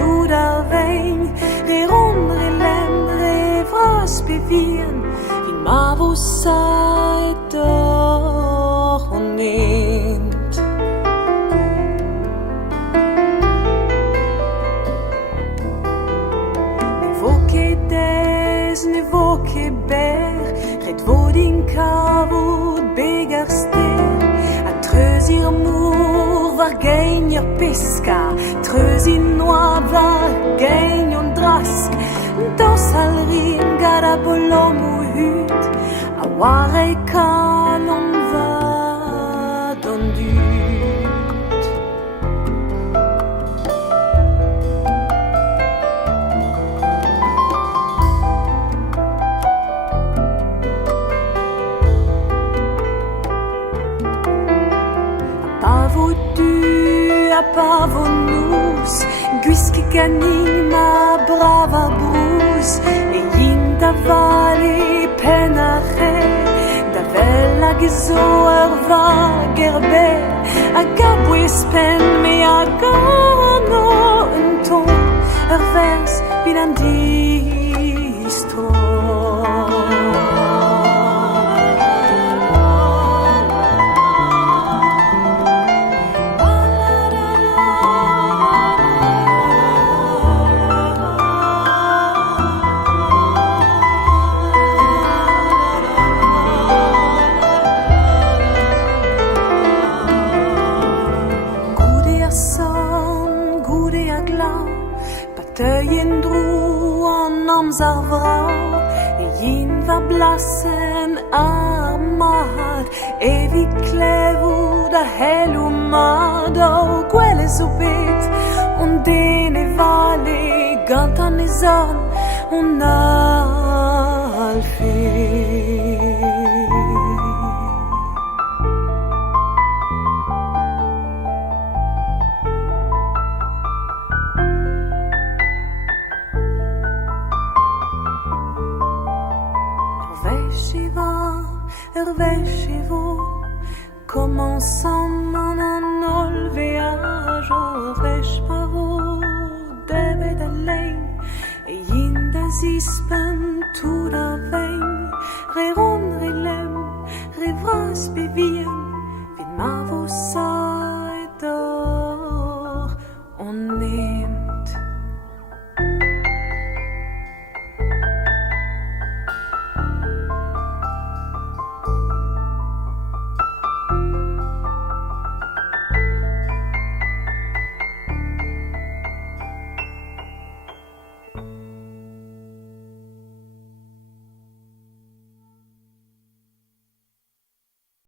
tout av vein, ronder lemre vras beviren, vi mavo seit och nint. Ne voke ber, red vodin kavod begarster, a treusir mour var geignir peska, treusir noa var geignon drask, dans alrim gara bolom o hut, a ware kalon va don dut. Pavonus, guisque ganin ma brava brus, e inda vale penare, da vella gezoer va gerber, a gabwis pen me a gano un ton, vers vidan distro. Tøyen dro anams arvrau, e yin var blassen armad, evig klevod a helumad, og gwelles opet, und dene vale, gantan izan, und alfe. Revescivo, commençant mon olveage, revespavo, deve de lein, e inda zispen tout a vein,